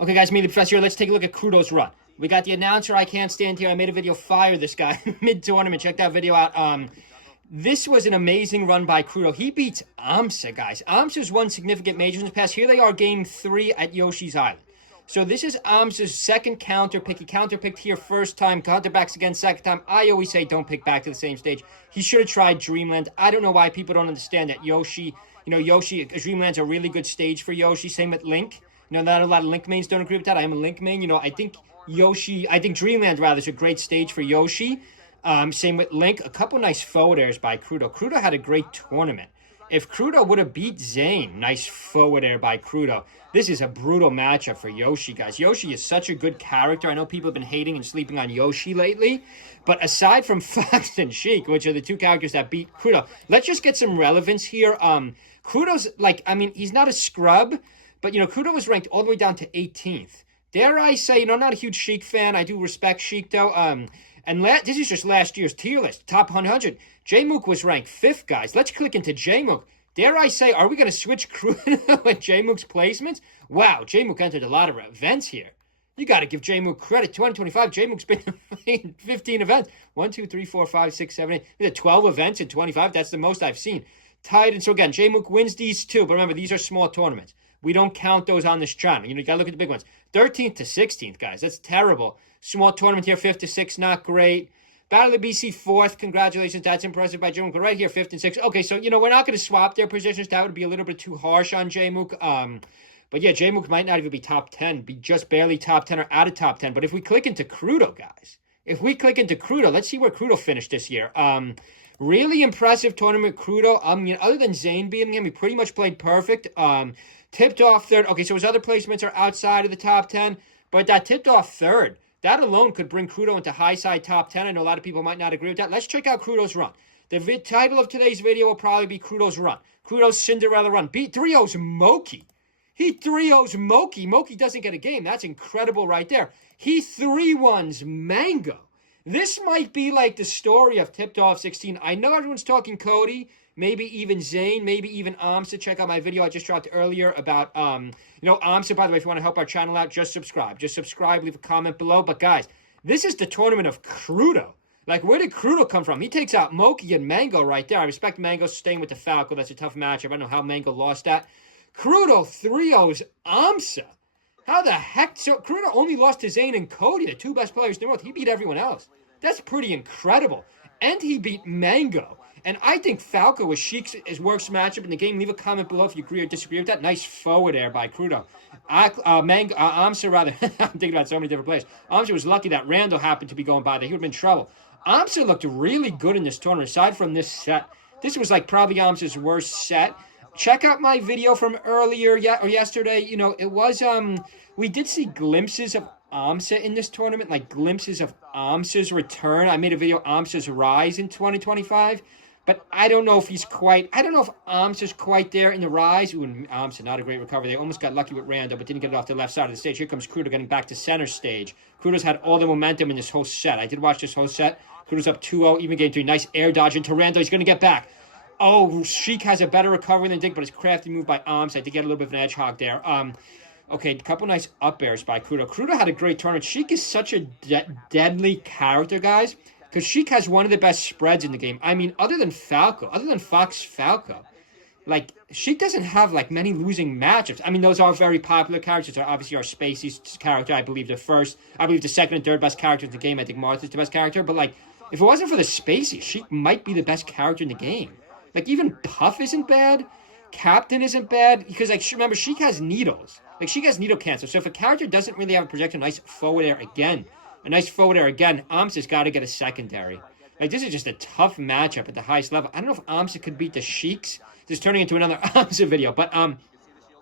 Okay, guys, me the professor here. Let's take a look at Krudo's run. We got the announcer. I can't stand here. I made a video, fire this guy mid-tournament. Check that video out. This was an amazing run by Krudo. He beats Amsa, guys. Amsa's won significant majors in the past. Here they are, game 3 at Yoshi's Island. So this is Amsa's second counter pick. He counter-picked here first time, counterbacks again second time. I always say don't pick back to the same stage. He should have tried Dreamland. I don't know why people don't understand that Yoshi, Dreamland's a really good stage for Yoshi. Same with Link. Not a lot of Link mains don't agree with that. I am a Link main. I think Dreamland, rather, is a great stage for Yoshi. Same with Link. A couple nice forward airs by Krudo. Krudo had a great tournament. If Krudo would have beat Zane, nice forward air by Krudo. This is a brutal matchup for Yoshi, guys. Yoshi is such a good character. I know people have been hating and sleeping on Yoshi lately. But aside from Fox and Sheik, which are the two characters that beat Krudo, let's just get some relevance here. Krudo's, he's not a scrub. But, Krudo was ranked all the way down to 18th. Dare I say, not a huge Sheik fan. I do respect Sheik, though. This is just last year's tier list, top 100. J-Mook was ranked 5th, guys. Let's click into J-Mook. Dare I say, are we going to switch Krudo with J-Mook's placements? Wow, J-Mook entered a lot of events here. You got to give J-Mook credit. 2025, J-Mook's been in 15 events. 1, 2, 3, 4, 5, 6, 7, 8. These are 12 events in 25. That's the most I've seen. Tied, and so again, J-Mook wins these two. But remember, these are small tournaments. We don't count those on this channel. You got to look at the big ones. 13th to 16th, guys. That's terrible. Small tournament here, 5th to 6th, not great. Battle of BC, 4th. Congratulations. That's impressive by J-Mook. Right here, 5th and 6th. Okay, so, we're not going to swap their positions. That would be a little bit too harsh on J-Mook. But yeah, J-Mook might not even be top 10. Be just barely top 10 or out of top 10. But if we click into Krudo, guys. If we click into Krudo, let's see where Krudo finished this year. Really impressive tournament, Krudo. Other than Zane beating him, he pretty much played perfect. Tipped off 3rd. Okay, so his other placements are outside of the top 10. But that tipped off 3rd. That alone could bring Krudo into high side top 10. I know a lot of people might not agree with that. Let's check out Krudo's run. The title of today's video will probably be Krudo's run. Krudo's Cinderella run. Beat 3-0's Moki. He 3-0's Moki. Moki doesn't get a game. That's incredible right there. He 3-1's Mango. This might be like the story of Tipped Off 16. I know everyone's talking Cody, maybe even Zane, maybe even Amsa. Check out my video I just dropped earlier about, Amsa. By the way, if you want to help our channel out, just subscribe. Just subscribe, leave a comment below. But guys, this is the tournament of Krudo. Like, where did Krudo come from? He takes out Moki and Mango right there. I respect Mango staying with the Falco. That's a tough matchup. I don't know how Mango lost that. Krudo 3-0's Amsa. How the heck? So Krudo only lost to Zane and Cody, the two best players in the world. He beat everyone else. That's pretty incredible. And he beat Mango. And I think Falco was Sheik's worst matchup in the game. Leave a comment below if you agree or disagree with that. Nice forward air by Krudo. Amsa, rather. I'm thinking about so many different players. Amsa was lucky that Randall happened to be going by there. He would have been in trouble. Amsa looked really good in this tournament. Aside from this set, this was like probably Amsa's worst set. Check out my video from earlier or yesterday. It was, we did see glimpses of Amsa in this tournament, like glimpses of Amsa's return. I made a video, Amsa's rise in 2025, but I don't know if Amsa's quite there in the rise. Ooh, Amsa, not a great recovery. They almost got lucky with Rando, but didn't get it off the left side of the stage. Here comes Krudo getting back to center stage. Krudo's had all the momentum in this whole set. I did watch this whole set. Krudo's up 2-0, even game 3. Nice air dodge into Rando. He's going to get back. Oh, Sheik has a better recovery than Dick, but it's crafty move by Amsa. I did get a little bit of an edge hog there. Okay, a couple nice up airs by Krudo. Krudo had a great tournament. Sheik is such a deadly character, guys, because Sheik has one of the best spreads in the game. I mean, other than Fox Falco, like, Sheik doesn't have, like, many losing matchups. I mean, those are very popular characters. Obviously, our Spacey's character, I believe the second and third best character in the game. I think Martha's the best character. But, like, if it wasn't for the Spacey, Sheik might be the best character in the game. Like, even Puff isn't bad. Captain isn't bad. Because, like, remember, Sheik has needles. Like, Sheik has needle cancel. So if a character doesn't really have a projectile, nice forward air again. Amsa's got to get a secondary. Like, this is just a tough matchup at the highest level. I don't know if Amsa could beat the Sheiks. This is turning into another Amsa video. But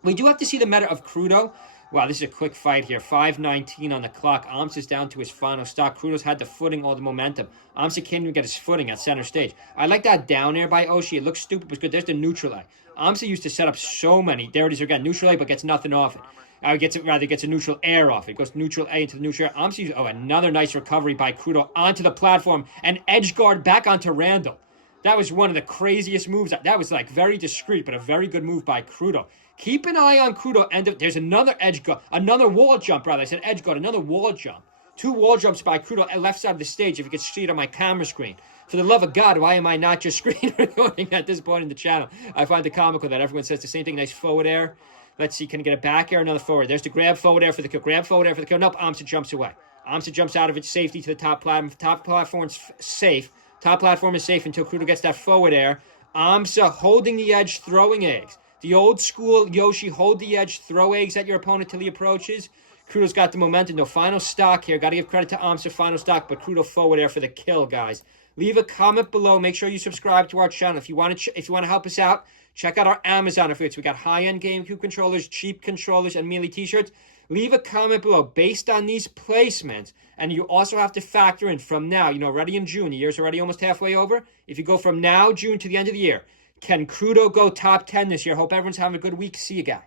we do have to see the meta of Krudo. Wow, this is a quick fight here. 5:19 on the clock. Amsa's down to his final stock. Krudo's had the footing, all the momentum. Amsa can't even get his footing at center stage. I like that down air by Oshi. It looks stupid, but good. There's the neutral eye. Amsa used to set up so many. There it is again. Neutral A, but gets nothing off it. Gets a neutral air off it. Goes neutral A into the neutral air. Amsa used, another nice recovery by Krudo onto the platform and edge guard back onto Randall. That was one of the craziest moves. That was like very discreet, but a very good move by Krudo. Keep an eye on Krudo. There's another edge guard, another wall jump, rather. I said edge guard, another wall jump. 2 wall jumps by Krudo at left side of the stage, if you could see it on my camera screen. For the love of God, why am I not just screen recording at this point in the channel? I find it comical that everyone says the same thing. Nice forward air. Let's see, can I get a back air? Another forward. There's the grab forward air for the kill. Grab forward air for the kill. Nope, Amsa jumps away. Amsa jumps out of its safety to the top platform. Top platform's safe. Top platform is safe until Krudo gets that forward air. Amsa holding the edge, throwing eggs. The old school Yoshi, hold the edge, throw eggs at your opponent till he approaches. Krudo's got the momentum. No final stock here. Got to give credit to Amsa, final stock, but Krudo forward air for the kill, guys. Leave a comment below. Make sure you subscribe to our channel. If you want to help us out, check out our Amazon affiliates. We got high-end GameCube controllers, cheap controllers, and Melee t-shirts. Leave a comment below based on these placements. And you also have to factor in from now, already in June. The year's already almost halfway over. If you go from now, June, to the end of the year, can Krudo go top 10 this year? Hope everyone's having a good week. See you guys.